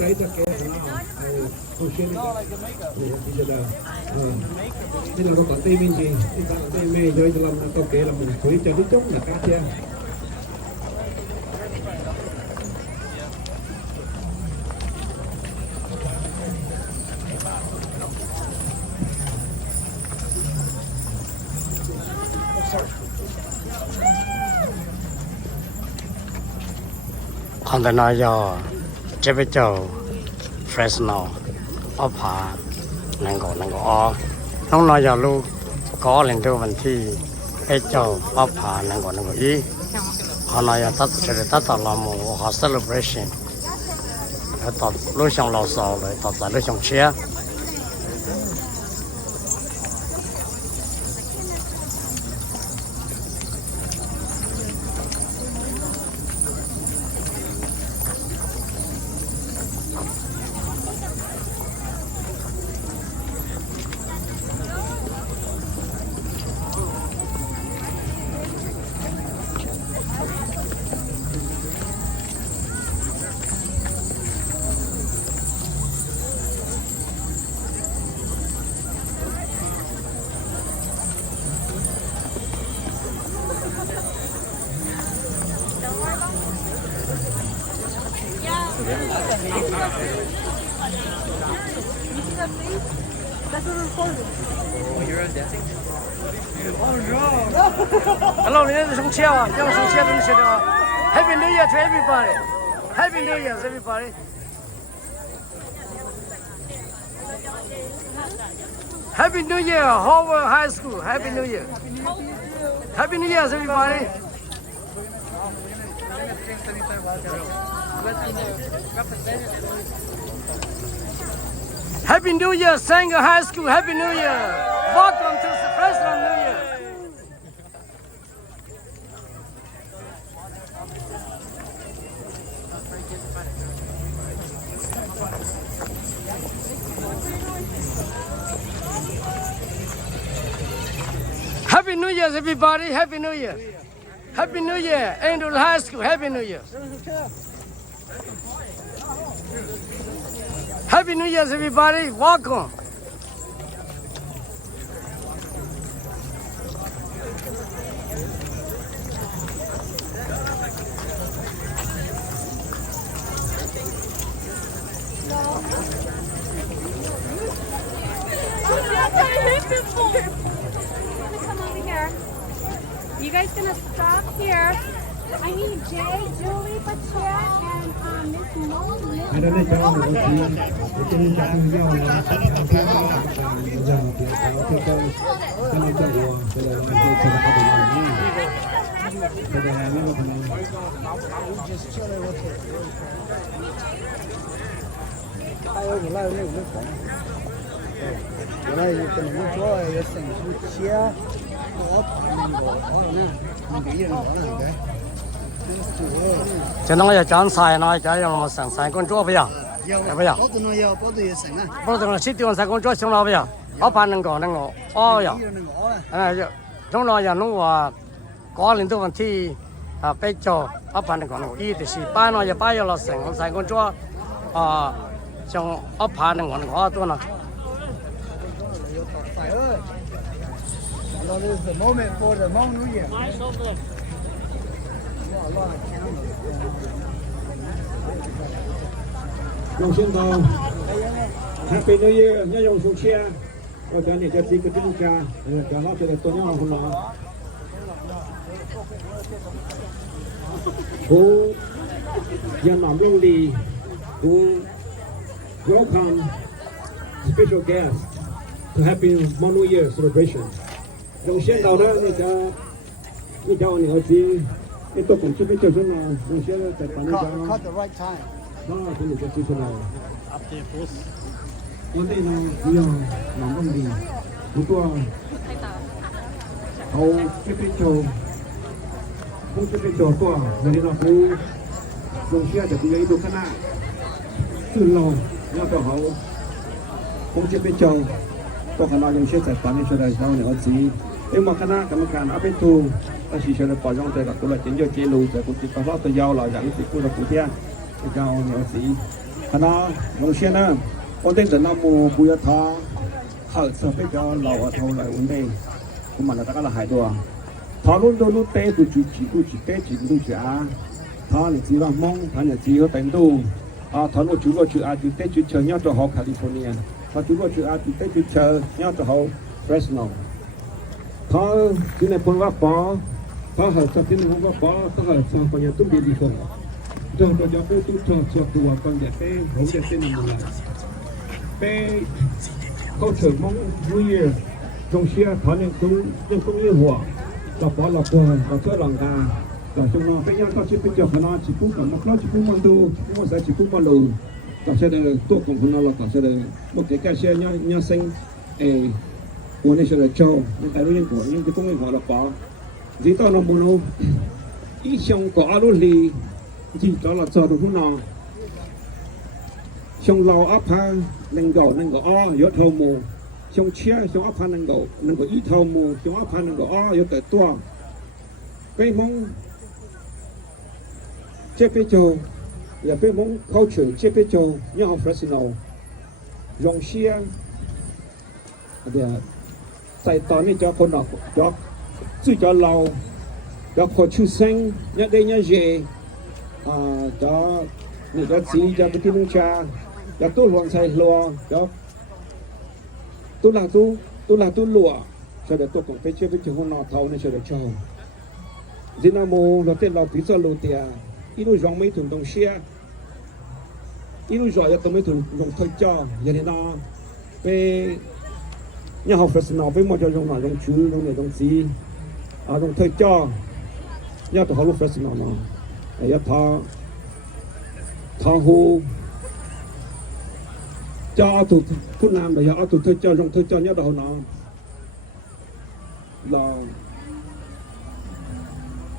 trái ra cái không xuyên thì sẽ là bây giờ có còn tây mình gì thì ta tây mê rồi cho làm có kế là mình suy cho đứt chốc là cái kia อันนั้นยอจะไปเจ้าเฟรชโนอ้อผานั่งก่อนอ๋อน้องนายลูกก็เล่นดูวันที่ไปเจ้าอ้อผานั่งก่อนอีเขานายตัดเสร็จตัดตลอดหมู่เขา celebration แล้วตัดลูกช่างเราสาวเลยตัดสายลูกช่างเชียร์ Hello, this is Song Chia. Young Song Chia, don't you know? Happy New Year to everybody. Happy New Year, everybody. Happy New Year, Howard High School. Happy New Year. Happy New Year, everybody. Happy New Year, Sanger High School. Happy New Year. Welcome to the first New Year. Happy New Year, everybody. Happy New Year. Happy New Year, Angel High School. Happy New Year. Happy New Year, everybody. Welcome. Come over here. You guys gonna stop here? I need Jay, Julie, Patricia, and Miss Mo. Hãy subscribe cho kênh Ghiền Mì Gõ để không bỏ cho nó là chọn xài nó cho nó sẵn sàng con chua bây giờ bây giờ bây giờ là xích tiêu sẵn con chua xong rồi bây giờ ở pan năng ngõ ở giờ trong đó giờ nó có liên tục thì bây giờ ở pan năng ngõ ý thì chỉ ba nó giờ ba giờ là sẵn con chua trong ở pan năng ngõ tôi nó This is the moment for the Hmong New Year. Dòng xuyên tàu Happy New Year nhớ dòng Song Chia ở chỗ này cho chị cái tiếng ca cho nó sẽ là tôi nhớ không nó who dân làm đông đi who welcome special guest to Happy Hmong New Year celebration dòng xuyên tàu đó như cho anh ở chị cái tôi cũng chưa biết cho chúng nào dòng xuyên tại bản cho Cut the right time. đó là cái cho chị nào ở đây là bây giờ làm công gì chúng tôi hầu cái trò không cái trò tôi người nó cũng dùng xe để đi lấy đồ khăn nào từ lâu nhau trò hầu không cái trò tôi khăn nào dùng xe chạy bán cho đây sau này ở gì em mà khăn nào cái mà áp bên tu ta chỉ sẽ là bỏ trong tay là tôi là chính do chế lù để cũng chỉ có lo tôi giao là dẫn thì cũng là cụ thể cái giao này ở gì nó một xe nữa con tên là nam mô bùi thọ hở sợ bây giờ lầu ở thâu lại vấn đề nhưng mà là tất cả là hải đùa thọ luôn đôi lúc tê tụi chỉ tê chỉ tụi chỉ à thọ là chỉ là mong thọ là chỉ có đánh đu thọ nó chú lo chữ à chú tê chú chờ nhau cho họ California thọ chú lo chữ à chú tê chú chờ nhau cho họ Fresno thọ cái này phân vác bỏ thọ hở sợ cái này không vác bỏ thọ hở sợ còn nhà tụi đi không trong đó cho tôi cho tôi con đẹp tê không đẹp tê mình lại tê câu chuyện mong vui trong xe thọ nên cũng như hòa là bỏ là quần và chơi lòng gà và trong nó cái nhau tao chỉ biết chọn nó chỉ cúng còn nó chỉ cúng măng đu cúng sẽ chỉ cúng măng đu tao sẽ được tốt cùng nó là tao sẽ được một cái xe nhau xanh của này sẽ là châu nhưng tại đối của nhưng cái công họ là bỏ gì tao nó muốn ít xong có alo lì chỉ đó là cho được nó xong lò áp ha nâng gạo o yếu thâu mù xong chia xong áp ha nâng gạo ít thâu mù xong áp ha nâng gạo o yếu tới tua cái mong chế bê châu là cái mong khâu chuyển chế bê châu như học Fresno dòng xe để tại tòa này cho con nào cho chỉ cho lâu cho khó chịu sinh nhớ đây nhớ gì cho người ta chỉ cho cái tiếng cha cho tôi luôn sai lúa cho tôi là tôi lúa cho để tôi cũng phải chơi với chữ hôn nọ thâu này cho để cho Dynamo nó tên là ví dụ lô tiền ít lúc rong mấy thùng đồng xe ít lúc rồi tôi mấy thùng rong thôi cho giờ này nó về nhà học Fresno với một cho rong nào rong chú rong này rong gì rong thôi cho nhà tôi học lúc Fresno mà nhà thọ hồ cho tụi phút nam rồi giờ tụi thôi cho rong thôi cho nhà tôi nó là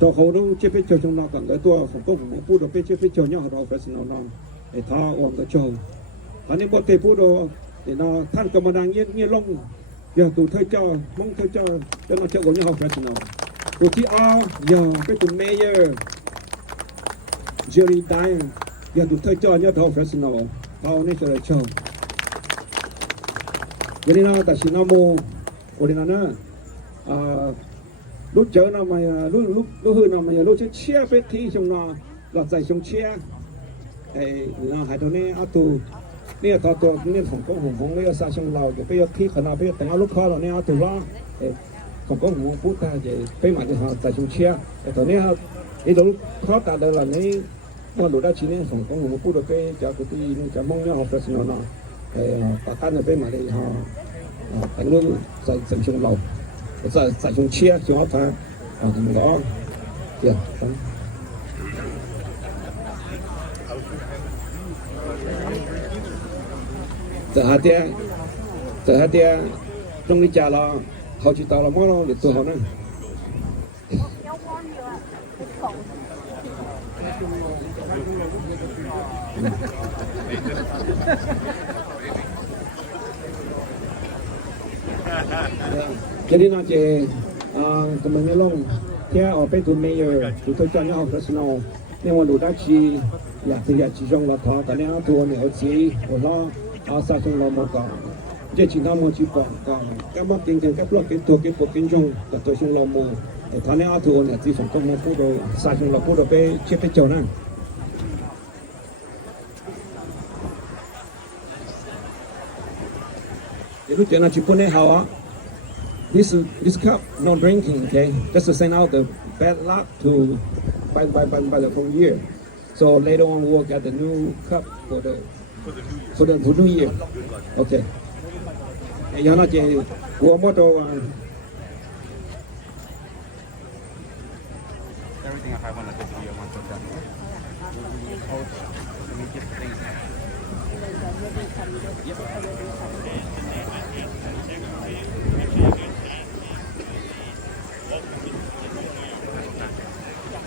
cho họ đâu chế biến cho trong nó còn cái tua không có một bút được chế biến cho nhau họ phải xin nó để thao ôm cái châu anh em có thể bút đồ để nó than cầm mà đang nhiên lông giờ tụi thay cho mong thay cho nó chơi của nhau họ phải xin nó tụiที่giờ cái tụi mayor Jerry Dyer giờ tụi thay cho nhau họ phải xin nó thao nên cho là châu vậy nên nó ta xin nó mua của nó nữa lúc chở nào mà lúc hư nào mà lúc chia bê thi trong nó lọt dài trong chia là hai đứa này tụ này tao này hồng kông này sa trong lào cái bây giờ thi khả năng bây giờ tiếng lúc khó rồi này tụ ra hồng kông phút ta để bây mà thì họ dài trong chia tao này cái lúc khó ta đây là này mà lúc đó chỉ này hồng kông phút được cái cho cái gì cho mong nhau học được nó ta tan được bây mà thì họ tiếng lúc dài trong lào在用切就好看他们讲对这下点种的家了好几道了么了就做好呢jadi nanti temannya long dia apa itu mayor itu jangan học Fresno nên mà đủ đa chi thì chỉ trong là thọ cái này thu này ở chỉ của nó sao trong là một cái chỉ nó một chỉ còn các bác kinh doanh các loại cái thuộc cái kinh doanh là tôi trong là một thọ này thu này chỉ trong công một phút rồi sao trong là phút rồi cái chế cái chỗ này lúc trước nó chỉ phun này hào This cup no drinking, okay? Just to send out the bad luck to by the whole year. So later on we'll get the new cup for the new year. Okay. You're not a motto. Everything I have on the video once I'm done. Let me get the things.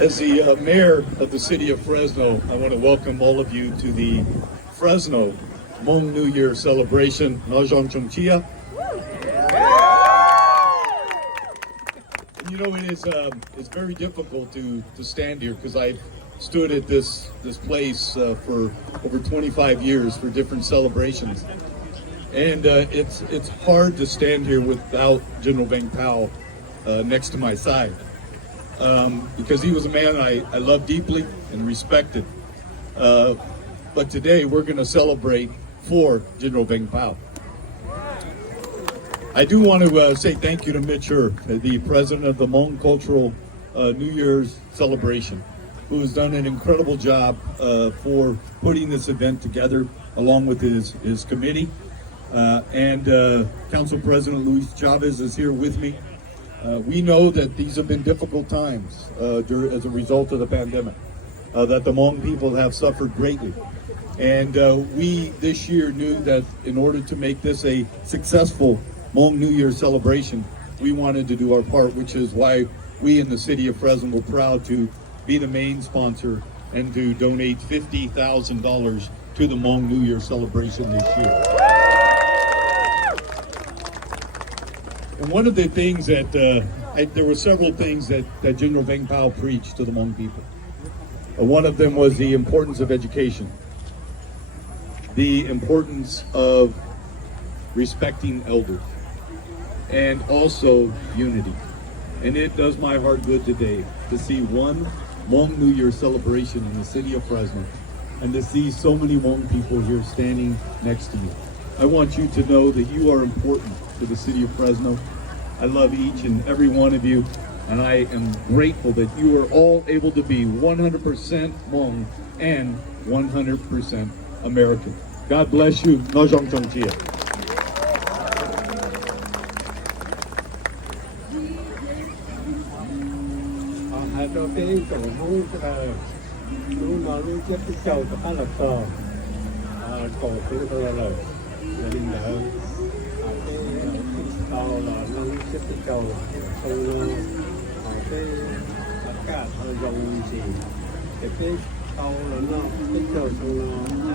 As the mayor of the city of Fresno, I want to welcome all of you to the Fresno Hmong New Year celebration. Najong Chongchia. You know, it's very difficult to stand here because I've stood at this place for over 25 years for different celebrations, and it's hard to stand here without General Vang Pao next to my side, because he was a man I loved deeply and respected. But today we're going to celebrate for General Vang Pao. I do want to say thank you to Mitch Ur, the president of the Hmong Cultural New Year's celebration, who has done an incredible job for putting this event together, along with his committee. And Council President Luis Chavez is here with me. We know that these have been difficult times as a result of the pandemic, that the Hmong people have suffered greatly. And we this year knew that in order to make this a successful Hmong New Year celebration, we wanted to do our part, which is why we in the city of Fresno were proud to be the main sponsor and to donate $50,000 to the Hmong New Year celebration this year. And one of the things that, there were several things that General Vang Pao preached to the Hmong people. One of them was the importance of education, the importance of respecting elders, and also unity. And it does my heart good today to see one Hmong New Year celebration in the city of Fresno, and to see so many Hmong people here standing next to you. I want you to know that you are important to the city of Fresno. I love each and every one of you, and I am grateful that you are all able to be 100% Hmong and 100% American. God bless you. Nojong Chong Chia. Hai đầu tiên tổ hú là lúc mà lúc chết cái châu của ta là tờ cổ của tôi là đình đỡ cái tàu là nó chết cái châu xong cái tất cả thời dùng gì cái tàu là nó cái châu xong nó